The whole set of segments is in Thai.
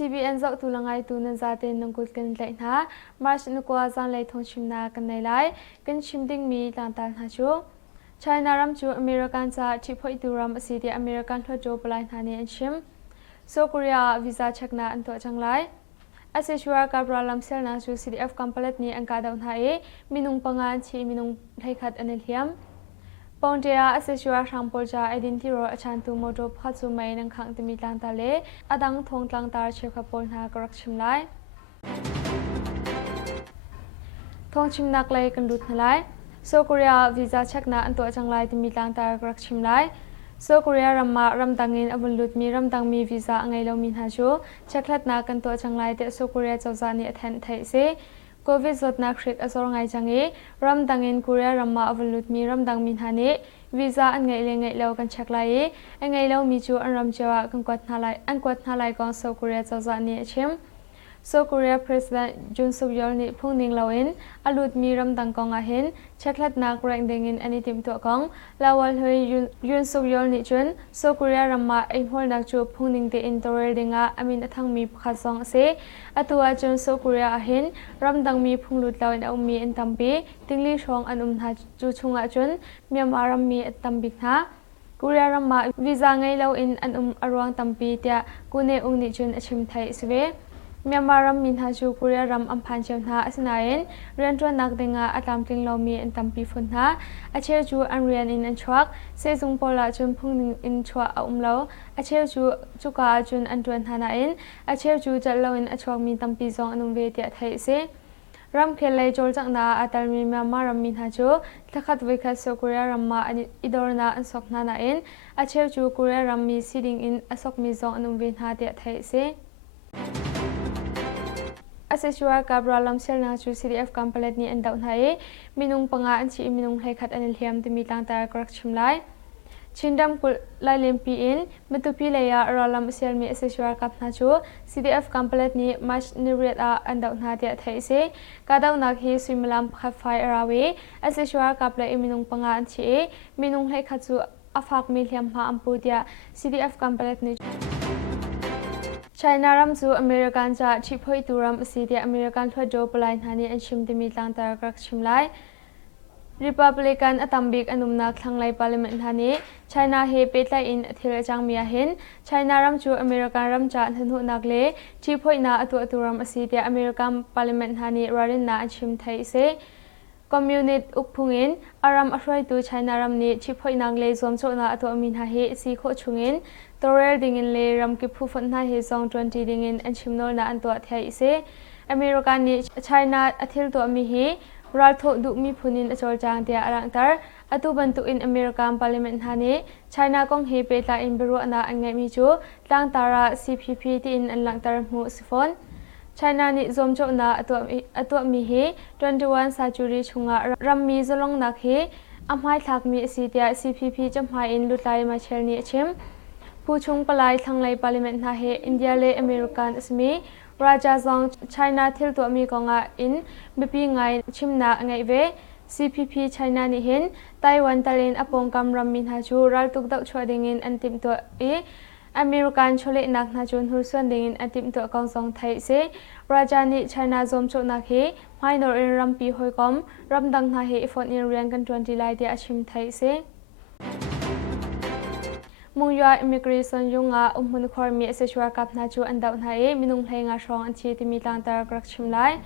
CBN ဇောက်တူလငိုင်းတူနဇာတဲ့နငကုတ်ကန်လိုက်နာမတ်နကွာဇန်လိုက်ထုံချိမနာကန်နေလိုက်ကန်ချိမဒင်းမီတန်တန်ဟာချို China ram chu American cha thipoi turam asi de American thlo jo palai thani anchim so Korea visa chakna anto changlai aseshwar kabra lam sel na chu CDF kampalet ni angka daun ha e minung pangan chi minung thaikhat anilhiam Pondea aseshwar sampolja identity ro achantu modo phatsu mai nang khang timi tlang ta le adang thong tlang tar chekha pol na karak chimlai thong chimnak lai kan lut nalai so Korea visa chakna anto changlai timi tlang tar karak chimlai so Korea ramma ramdangin abulut mi ramdangmi visa angai lo min ha chu chaklat na kan to changlai te so Korea chawza ni athan thai se COVID zotna khrik azor ngai changi ramdangin Korea ramma abulut mi ramdang min ha ni visa angai le ngai lo kan chaklai angai lo mi chu anram chawa kan kwat nalai kong so Korea chawza ni achim So Korea President Jun Suk Yeol ni phungning lawin alut mi ramdang kong a hin chaklat nak rang dengin ani tim to kong lawal hoi Jun Suk Yeol ni chun So Korea ramma einhol nak chu phungning te intorel dinga amin athang mi phasong se atua chun So Korea a hin ramdang mi phunglut lawin au mi entampi tingli shong anum na chu chunga chun Myanmar ram mi tambik na Korea ramma visa ngai lo in anum arwang tampi tia kune ung ni chun achim thai swe Myanmar ram min ha chu Korea ram amphan cheu na asinain rian nak denga atam ting lo mi en tampi phun na acheu chu anrian in anchwak se jung pola chun phung in chwa umlo acheu chu ka chun antwan hana in acheu chu challo in achwak mi tampi zong anum ve tia thai se ram khelai chol changna atal mi Myanmar ram min ha chu thakhat vekha so Korea ram ma idorna ansok na na in acheu chu Korea ram mi siding in asok mi zong anum ve na tia thai se Aseshwar kabra lam sel na chu CDF kampalet ni an daun hai minung panga an chi minung hai khat anil hiam timi tang tar krak chimlai chindam kul lai lempi in matupi leya ralam sel mi aseshwar kap na chu CDF kampalet ni mas nirret a an daun ha tia thai se ka daun nak hi swimlam khat fai arawe aseshwar kapla minung panga an chi minung hai khat chu afak mi hliam ha ampu tia CDF kampalet ni China ram chu American cha thipoi turam asi de American thlo palai thani anchim timi tlang tar krak chimlai Republican atambik anumna thanglai parliament thani China he petlai in thil changmia hin China ram chu American ram cha thanu nakle thipoi na atu turam asi de American parliament thani rarin na anchim thai se Communist ukphungin aram asroi tu China ram ni thipoi nangle zom cho na atu amin ha he si kho chungin Torel dingin le ram ki phu fon na he zong 20 dingin anchimnol na anto thai se American ni China athil to mi hi ral tho du mi phunin achol chang tia arang tar atu bantu in American parliament hani China kong he pe ta in beru na angai mi chu tlang tara CPP ti in an lang tar mu sifon China ni zom cho na atu mi hi 21 century chunga ram mi zolong nak hi amhai thak mi si tia CPP chamhai in lutlai ma chel ni achim Puchung palai thanglai parliament na he India le American asmi Raja Zong China thil to mi konga in BP ngai chimna ngai ve CPP China ni hin Taiwan talin apong kam ram min ha chu ral tuk dau chhoding in antim to e American chole nak na chun hur swan ding in antim to kong song thai se Raja ni China zom cho nak he minor in ram pi hoi kom ram dang na he phone in rian kan 20 lai dia achim thai se Mungya immigration yunga umhun khormi aseshwar kapna chu andau nai minung thainga shrong anchi timi tlang tar krak chimlai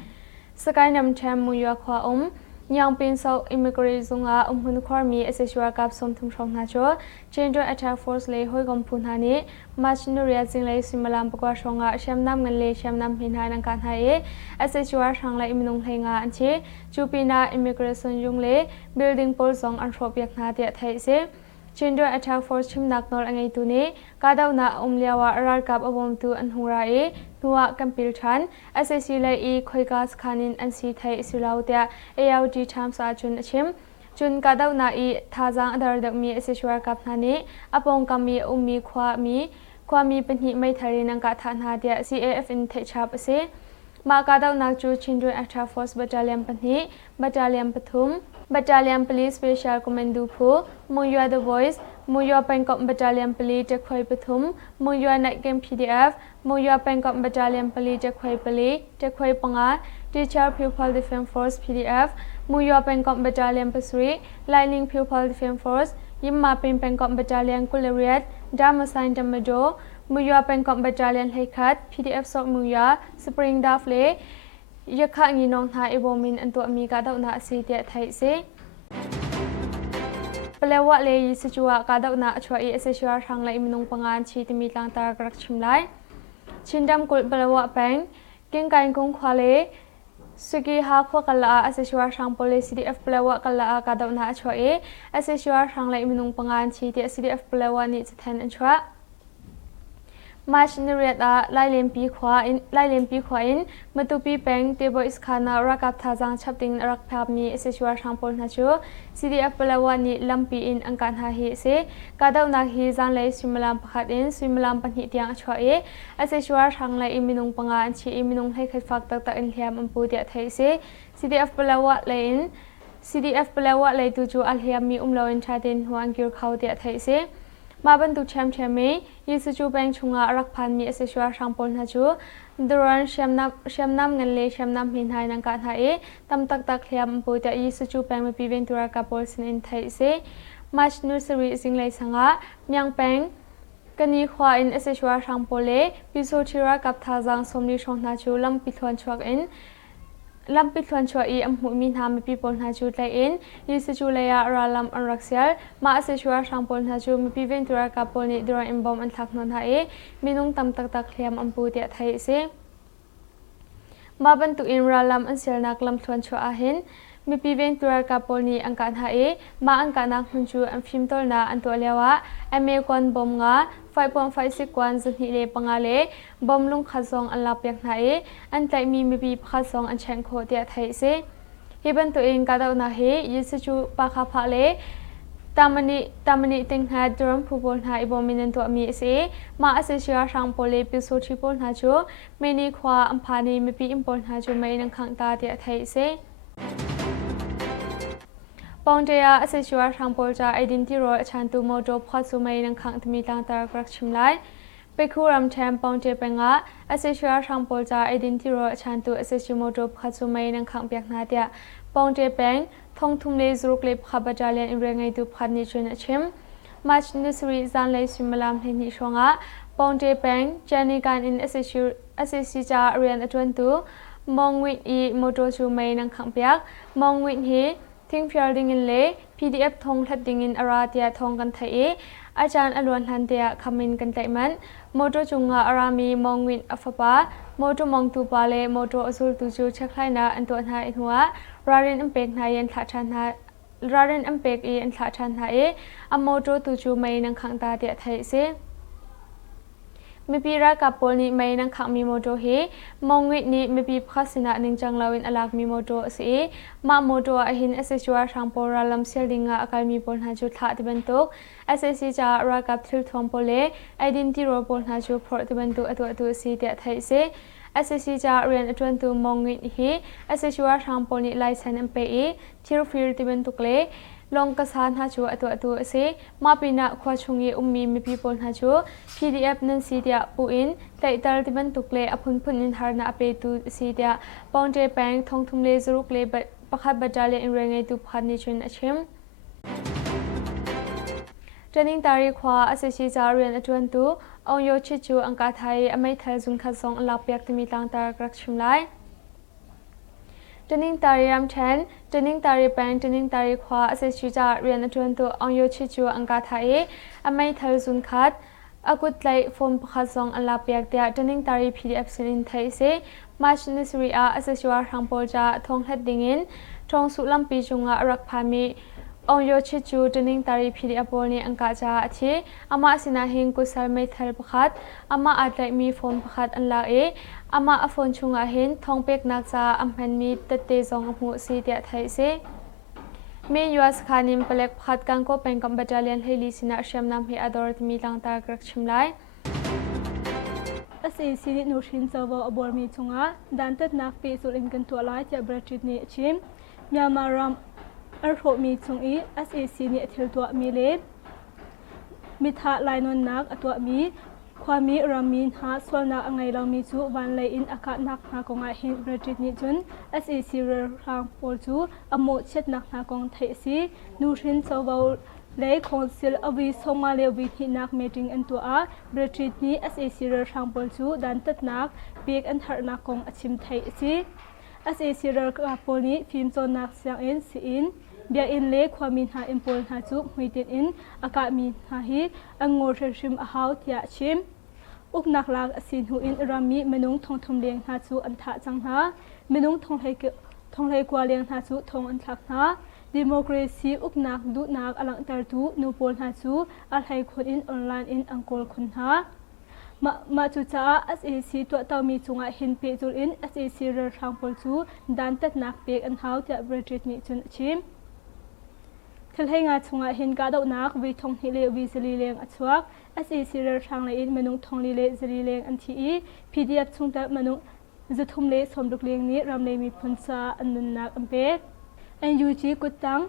sakai nam tham mungya khwa nyang pin so immigration yunga umhun khormi aseshwar kap som thum shrong na chu Gender Attack Force le hoi gom phun hani machineria jinglai simalam pakwa shronga shamnam nganle shamnam hinha nang kan hai aseshwar shanglai minung thainga anchi chupina immigration yungle building pol zong an throp yak na tia thai se Gender Attack Force chimnak nol angai tu ni kadaw na umliawa aral kap awom tu anhungra e nuwa kampil chan asesi lai e khoikas khanin ansi thai silautia AOD tham sa chun achim chun kadaw na e thajang adar dak mi aseshwar kap nani apong kami ummi khwa mi panhi mai thari nang ka than ha dia CAF in thai chap ase ma kadaw na chu Gender Attack Force battalion panhi battalion pathum Battalion Police Special Commando Phu Mungya The Voice มูยอเป็นกองบัตรเลียนปลีจะคอยปฐุมมูยอในเกม PDF มูยอเป็นกองบัตรเลียนปลีจะคอยปลีจะคอยปังอา Teacher Pupil Defense Force PDF มูยอเป็นกองบัตรเลียนปสุริ Lightning Pupil Defense Force ยิมมาเป็นกองบัตรเลียนกุลเรียดดามาไซน์ดัมโดมูยอเป็นกองบัตรเลียนไฮคัด PDF สอบมูยอ Spring Daff เลยกขางีนองทาเอโบมินอันตัวมีกาดาวนาสีเตียไทยเซเปลวะเลยยิสจัวกาดาวนาช่วยเอเซชัวทางไลมินงปังานชีตมีลังตากรักชิมไลชินดำกุลเปลวะแปงกิงการกงควาเลสกีฮาควกลาเอเซชัวทางโพลิส CDF เปลวะกลากาดาวนาช่วยเอเซชัวทางไลมินงปังานชีเตีย CDF เปลวะนี่จะแทนอันชัวมาชนเรียดไลเลมปีขวาอินมาตุปีแปงเตบอิสขานารักทัจังชับติงรักภาพมีเสชวาทางพลนาชู CDF เปลวานีลัมปีอินอังการหาเฮเซกาดาวนาฮีจันไลสวิมลามพัดอินสวิมลามปัญหิตียงช่วยเสชวาทางไลอิมินุงปังอันชีอิมินุงให้ขัดฟักตักตะอินเฮียมอัมพูเดียไทยเซ CDF เปลวาไลอิน CDF เปลวาไลตูจูอัลเฮียมมีลาวินชาดินหัวอังกิรเขาเดียไทยเซมาบรรทุกแชมเมยิสจูแบงชุงอารักพันมีเอเซชัวช่างปนฮัจูดรันแชมนับเงินเลแชมนับหินไฮนังการหายตั้มตักเฮียมปูแต่ยิสจูแบงมาปีเวนตุระกับโพลสินอินไทยเซมาชนูสรีสิงเลยสังอาเมียงแปงกันนี้ขวาอินเอเซชัวช่างโพเลพิโซชิระกับทาจังสมนิชงฮัจูลำปิทวนชวกอินลำปิดทวนชัวอีอัมหุมินหามีปีปนหาจูไลอินยิสจูเลยาราลัมอันรักเซียลมาเสชัวช่างปนหาจูมีปีเวนตุระกับปนิดรอิมบอมอันทักนนหามีนุ่งตำตักเลียมอัมปูเตียไทยเซมาบรรทุกอินราลัมอันเซียลนักลำทวนชัวอาหินมีปีเวนตุระกับปนิอังการหามาอังการนักหุ่นจูอันฟิมตอลนาอันตัวเลียวะอเมกอนบอมงา5.56 วันจนหิเลปังอาเลบอมลุงขัดซองอันลับยักไหนอันใจมีปีขัดซองอันเชงโคเตียไทยเซฮิบันตัวเองกาดาวนาเฮยิสจูปาคาพาเลตามนิติงหาดรมผู้บริหารบอมินันตัวมีเซมาอาเซียช่างโพเลปิโซชิปนหาจูเมนีควาอัมพานีมีปีอิมปนหาจูไม่นังขังตาเตียไทยเซปองเจียเสชัวทางโพลจาไอดินที่รอชันตูโมโจพอสุไมนังขังทมีตังตากรักชิมไลไปคู่รำแชมปองเจเปงะเสชัวทางโพลจาไอดินที่รอชันตูเสชิโมโจพอสุไมนังขังเปียกนาเตียปองเจเปงทงทุมเลสรุกเลขับจาเลียนอิเรงไงตูพันนิชนชิมมาชนิสรีจันเลสิมลามเทนิชงะปองเจเปงเจนิการอินเสชิจาเรียนอจวนตูมองวิอีโมโจชูไมนังขังเปียกมองวิฮีทิ้งฟิลดิ้งอินเล่ PDF ทงทัดดิ้งอินอาราเตียทงกันไทยอาจารย์อลวนฮันเตียคำมินกันไตมันโมโตจุงอารามีมองวินอัฟปาโมโตมองตูปาเลโมโตอสุลตูจูเช็คไลนาอันตัวนาอินหัวรารินอัมเปกนายันทัดชันฮารารินอัมเปกอันทัดชันฮาอัมโมโตตูจูไม่นังขังตาเตียไทยเซมีปีรักกับปนนี้ไม่นังขังมีโมโตเฮมองวินี้มีปีพัศนาหนึ่งจังลาวินอลักมีโมโตสีมาโมโตอหินเอเซชัวทางโปราลัมเซลดิงาอาการมีปนหาจุดท่าที่บรรทุกเอเซซีจารักกับทิลทอมโปเลไอดินที่โรปนหาจุดพอที่บรรทุกตัวสีเดียไทยเซเอเซซีจาเรียนจวนตัวมองวินี้เอเซชัวทางปนนี้ไลเซนเอ็มเปอีทิลฟิลที่บรรทุกเลลองกระสานหาจูตัวเสมาปีนักขวาชงยีมีปีปนหาจู PDF นั้นสีเดียปูอินแต่ตลที่บรรทุกเลอพุนอินหานาเปตูสีเดียปองเจแปงทองทุมเลจรุกเลประคับบัจจาเลอินเรงไงตุพันนิชนอชิมเทรนนิ่งตารีขวาอาเซชิจาเรียนอจวนตูองโยชิจูอังกาไทยอเมริกาจุนขัดซองลับยักษ์ที่มีตังตากรักชิมไลเทรนนิ่งตารีรำแชนเทรนนิ่งตารีแปงเทรนนิ่งตารีขวาเสชิจาเรียนจวนตัวองโยชิจูอังกาไทยอเมริกาจุนขัดอากุตไลโฟมประคัดซองอัลลาเปียกเดียเทรนนิ่งตารี PDF สินไทยเซมาชนิสรีอาเสชิวาทางโปจาทงทัดดิงินทงสุลัมปีจุงอารักพามีองโยชิจูเทรนนิ่งตารี PDF บอนีอังกาจาทีอามาสินาหิงกุศลไม่ทัลประคัดอามาอาจไลมีโฟมประคัดอันลาอามาอฟอนชุงอาหินทองเป็กนักจาอัมพันมีตเตจงอหูสีเดียไทยเซมียูเอสคานิมเปล็กพัดกังก็เป็นกัมบัจเลียนเฮลิสินาเชมนำให้อดอร์ตมีลังตากรักชิมไลSAC นูชินเซอร์เวอร์อบอลมีชุงอาดันตัดนักปีสุรินกันตัวลายจากบราจิตเนชิมมีมารัมอัลโรมีชุงอี SAC เนี่ยเทลตัวมีเล มิทะลายนนนักอตัวมีความมีรามีนหาส่วนนักอังไงเรามีจูวันเลยอินอากาศนักนากงอาหินบริจิตนิจุน SEC เรือรางโพลจูอโมเช็ดนักนากงไทยซีนูรินโซวาเลคอนซิลอวีสมาเลวิธีนักเมติงอันตัวอาบริจิตนี้ SEC เรือรางโพลจูดันตัดนักเบียกอันทารนักกงอชิมไทยซี SEC เรือกาโพนี้ฟิล์มโซนักเสียงอินซีอินเบียอินเล่ความมีหาอิมโพลหาจูมิตินอินอากาศมีหาฮีอังโงเรชิมอาฮาวที่อาชิมอุกนักลากสินหูอินรามีมนุงทองทมเลียงหาจูอันทะจังหามนุงทองให้กว่าเลียงหาจูทองอันทักหาดิโมคราซีอุกนักดูนักอลังตาจูนูโพลหาจูอัลไฮคนอินออนไลน์อินอังโกลคนหามาจุจ้า SEC ตัวเต่ามีจงอาหินเปียจูอิน SEC เรือทางโพลจูดันตัดนักเปียกอันหาวจะบริจิตนิจุนชิมทลายงาจงอาหินกาดเอานักวิทงฮิเลวิซลีเลงอัชวัก SEC เรือทางเลยอินมนุงทงลีเลซลีเลงอันที PDF จงแต่มนุงจะทุ่มเลสมดุกเลียงนี้รำเลยมีพันซาอันนุนนักอันเป็ด NUG กุดตัง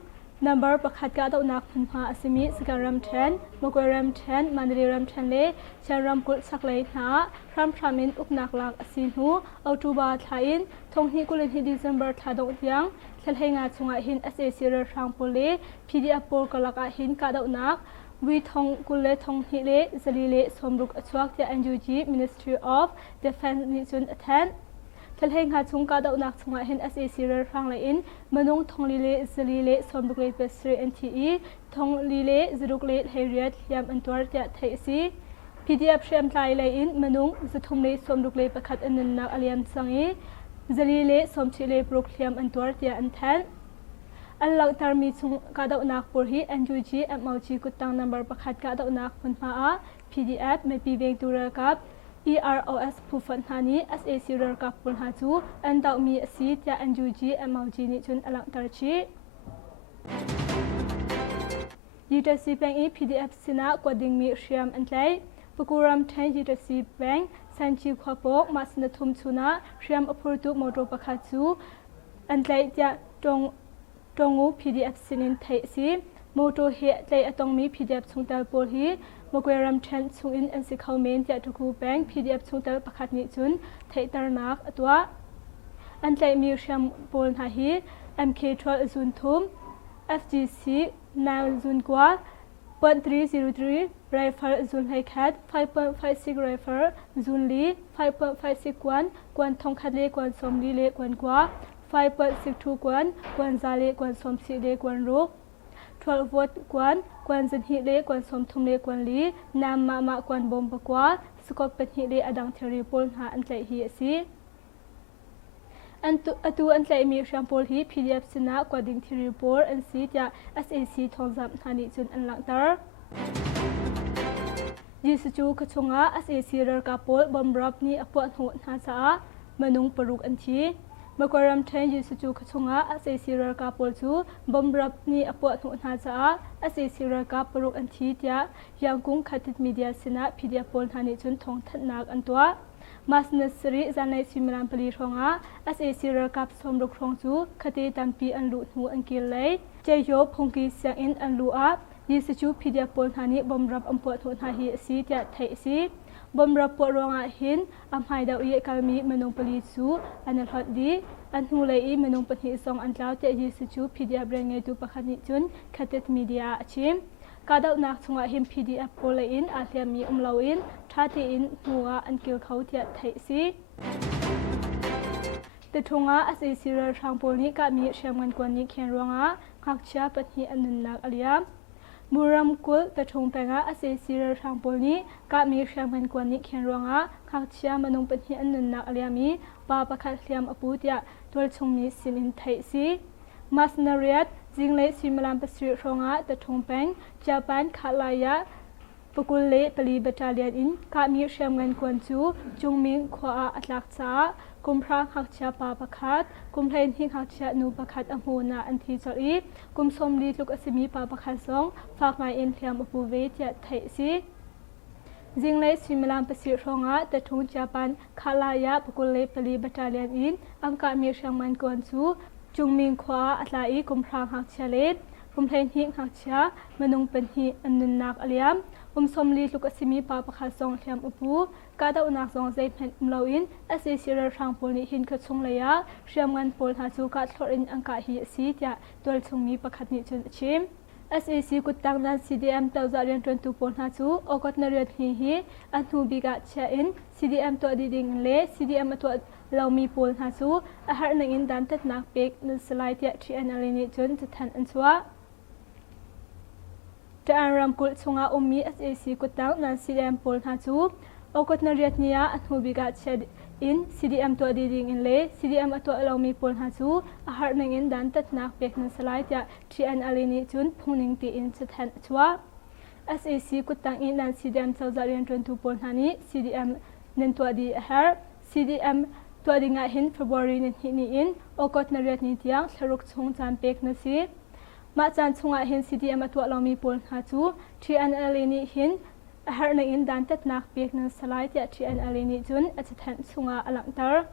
number ประคัดกาดเอานักพันหาอสมิสการัมเทนมกรัมเทนมันเรีรัมเทนเลเชรัมกุลสักเลยหาพรำพรามินอุกนักลากอสินหูเอาตูบาทาอินทงฮิกุลินฮิดิซัมเบอร์ทาดงยังทลายงาจงอาหิน SEC เรือทางโพเล PDF โพลกลักอาหินกาดเอานักวิทงกุลเลทงฮิเลซลีเลสมรุกอชวักจาก NUG Ministry of Defense นิจุนอเทนทลายงาจงกาดเอานักจงอาหิน SEC เรือทางเลยอินมนุงทงลีเลซลีเลสมรุกเลเปสรี NTE ทงลีเลซรุกเลเฮเรียตยามอันตัวจากไทยซี PDF เชื่อมไทยเลยอินมนุงจะทุ่มเลสมรุกเลประคัดอันนั้นนักอเลียมสังอีซลีเลสมชิเลปรุกยามอันตัวจากอันแทนอันหลังตารมีจงกาดเอานักปุริ NUG MOG กุตัง number ประคัดกาดเอานักพันหา PDF ไม่ปีเวงตัวกับ EROS ผู้ฟันหานี้ SAC เรือกับปุนหาจูอันดาวมีสีจาก NUG MOG นิจุนอันหลังตารชียูเทซีแบงอี PDF สินะกว่าดิ่งมีเชียมอันไรปกุรัมแทนยูเทซีแบงสันจิขวบกมาสนทุมชุนะเชียมอภูตุโมโตประคัดจูอันไรจะตรงงู PDF สินินไทยซีโมโตเฮใจตรงมี PDF ชงเตอร์โพลีมกเวรัมเทนชงอินอันสิเขาเมนจากทุกูแบง PDF ชงเตอร์ประคัดนิจุนไทยตระนักตัวอันใจมีเชียมโพลหาฮี MK 12จุนทุม FGC 9จุนกว่า.303 rifle จุนไฮแคท 5.56 rifle จุนลี 5.56 กวนทองคัดเลกวนสมลีเลกวนกว่า5.62 กวนซาเลกวนสมสีเลกวนรุก12 volt กวนจันฮิเลกวนสมทุมเลกวนลีนามมากวนบอมปกว่าสกอเป็นฮิเลอดังเทริโพลหาอันใจฮีซีอันตัวอันใจมีแชมพูที่ PDF ชนะกว่าดิ่งเทริโพลอันซีจาก SAC ทองจับหานิจุนอันหลังตายิสจูกชงอา SAC เรือกับโพลบอมรับนี้อปวดหัวหาซามนุงปรุกอันทีมกรัมเทนยูสจูขชงอา SAC เรือกาโพลจูบอมรับนี้อปวดหัวหาซา SAC เรือกาปรุกอันทีที่ยังกุ้งขัดติดมีเดียสินะ PDF โพลหานิจุนทองทัดนักอันตัวมาสเนสรีจานในซิมรันปลีทองอา SAC เรือกาสมรุกทองจูคดีตัมปีอันลุหูอันกิลเลยเจโยพงกีเสียงอินอันลูอายูสจู PDF โพลหานิบอมรับอันปวดหัวหาฮีซีที่ไทยซีบอมรับปวดรองอาหินอัมไฮดาวเยกามีมนุงปลีจูอันนั้นฮอดดีอันหูเลยมนุงปฏิสองอันเจ้าจะยืสจู PDF เรงไงตุปะคันิจุนคติมีเดียชิมกาดาวนักชงอาหิม PDF โพลอินอาเซียมีลาวอินท่าทีอินหัวอันเกี่ยวเขาเทียไทยซีแต่ทงอาอาศัยสิเรทางโพลนี้ก็มีเชียงมันกวนนี้เขียนรองอาหักเชียปฏิอันนักอริยามูรัมกุลแต่ทงแปงอาศัยสิเรทางโพลนี้ก็มีเชียงมันกวนนี้เขียนรองอาหักเชียมนุงปฏิอันนักอริยามีปาปะคัดเทียมอปูเตียตัวชงมีสินินไทยซีมาสนาเรียดจิงเลซิมลัมปสิรองอาแต่ทงแปงญี่ปุ่นขาลายะปกุลเลปลีบัตาเลียนอินก็มีเชียงมันกวนจูจงมิงขวาอัตลักษากุมพระหักเชียปาปะคัดกุมเพลนหิหักเชียนูปะคัดอโมนาอันทีจอรีกุมสมลีลูกอสมีปาปะคัดสองฝากมาเอ็นเทียมอปูเวทยไทยซีจิงเลซิมลัมปสิรองอาแต่ทงญี่ปุ่นขาลายะปกุลเลปลีบัตาเลียนอินอังกามีเชียงมันกวนจูจงมิงขวาอัตลาอีกุมพระหักเชียเลฟ รุมเพลนฮีหักเชียมนุงเป็นฮีอันนุนนักอเลียมสมลีลูกสิมีปาประคาซองเทียมอุปูกาดาอุนักซองใจเพนลาวินSAC เรือทางโพลิหินขัดชงเลยะเชื่อมกันโพลหาจูกัดทอรินอังกาฮีซีจะตัวชงมีประคัดนิจนชิมSAC กุดตังนัน CDM เตาจารียนจนตุโพลหาจูโอกาสนเรียนฮีอันทูบิกาเชอิน CDM ตัวดีดิงเล CDM ตัวเรามีโพลหาจูอาหารหนึ่งอินดันตัดนักเป็กนันสไลด์ที่อันอลินิจนจะทันอันชัวจะอันรำกุลชงอามี SAC กุดตังนัน CDM โพลหาจูโอกาสนเรียนนี้อันทูบิกาเชอิน CDM ตัวดีดิงอินเล CDM ตัวเรามีโพลหาจูอาหารหนึ่งอินดันตัดนักเป็กนันสไลด์ที่อันอลินิจนพุ่งนิ่งตีอินจะทันชัวSAC กุดตังอินนัน CDM เตาจารียนจนตุโพลหานี้ CDM นันตัวดีอาหาร CDM ตัวดีงาหิน February นันหินีอินโอกาสนเรียนนี้ที่ยังสรุปชงจานเป็กนันซีมาจานชงอาหิน CDM ตัวเรามีโพลหาจูที่อันอลินิหินอาหารหนึ่งอินดันตัดนักเป็กนันสไลด์ที่อันอลินิจนอาจจะทันชงอาอลังเตอร์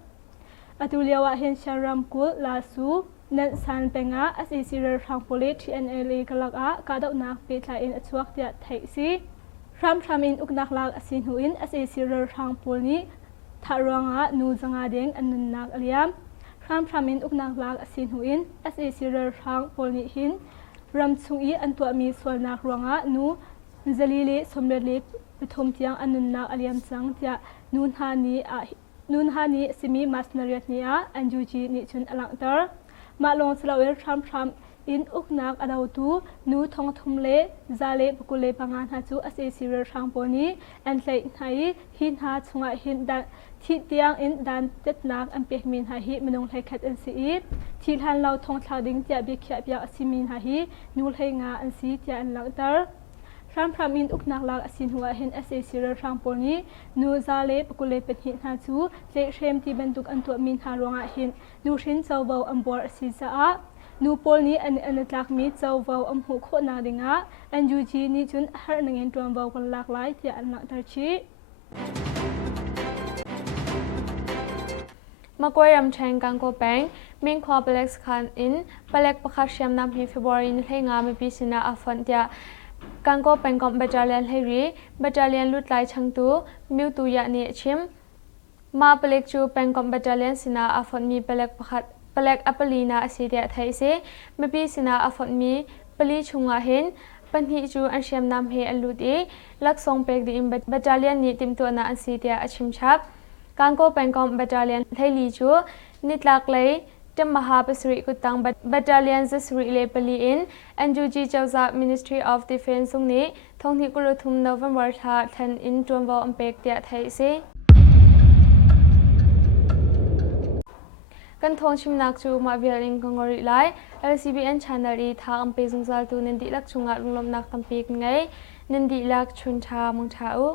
อตุเลียวหินชารำกุลลาสูนันสันเป็งอา SAC เรือทางโพลิที่อันอลิกลักอากาดอุนักเป็กลายอินอชวกที่ไทยซีรำอินอุกนักลากสินหูอิน SAC เรือทางโพลีทารวงอานูจังอาเดงอันนุนนักอเลียมรำอินอุกนักลากสินหูอิน SAC เรือทางโพลีหินรำชุงอีอันตัวมีส่วนนักรวงอานูเจลีเลสมเด็จเลปฐมเทียงอันนุนนักอเลียมจังที่นูนฮานีสิมีมัสนารีนีอาอันจูจีนิชุนอลังเตอร์มาลงสลาเวลรำอินอุกนักอดาวตูนูทองทุมเลซาเลปกุเลปังานหาจู SAC เรือทางโพลีอันเลนไฮหินหาชงหินดันที่เตียงอินดันเจ็ดนักอันเป็กมินหาฮีมนุงไทยขัดอันซีที่ทันเราทองทาดิงเจียบิขยบยาอสิมินหาฮีนูไทยงาอันซีเจียอันลังเตอร์รำอินอุกนักลากสินหัวเห็น SAC เรือทางโพลีนูซาเลปกุเลเป็นหินหาจูเลเชมที่บรรทุกอันตัวมินหาลวงหินนูชินเจ้าเบาอันบอร์ซีซ่านูโพลนี้อันลักมีเจ้าเบาอันหูโคนาดิงาอันยูจีนี่จุนหาหนึ่งอินตัวเบากันหลากหลายที่อันลังเตอร์ชีมากวยรำแชงกังโกแปงมิงควาเปเล็กส์คันอินเปเล็กประคาเชียมนำฮีเฟบรุยนให้งาไม่พิสินาอัฟฟันเตียกังโกแปงกอมบัจจาเลียนให้รีบัจจาเลียนลุดไหลชังตูมิวตูยะเนชิมมาเปเล็กจูแปงกอมบัจจาเลียนสินาอัฟฟันมีเปเล็กประคัดเปเล็กอัปลีนาสีเดียไทยเซไม่พิสินาอัฟฟันมีปลีชุงอาเห็นปัญหาจูอันเชียมนำเฮอันลุดเอลักทรงเป็กดีอิมบัจจาเลียนนี้ติมตัวนาอันสีเดียอชิมชับกังโกแปงกอมบัจจาเลียนไทยลีจูนิดลักเลยจำมหาปสริกุตังบัตเตอร์เลียนสริเลปลีอินอันจูจีเจ้าจาก Ministry of Defense ตรงนี้ทงที่กุลทุมโนเวมเบอร์ท่าทันอินจวนวอลอัมเปกเดียไทยเซกันทงชิมนักจูมาเวียริงกงอริไล LCBN Channel อีทางอัมเปซุงซาลตูนันดิลักชุงอาลุงลมนักตัมปีกไงนันดิลักชุนชามุงชาอุ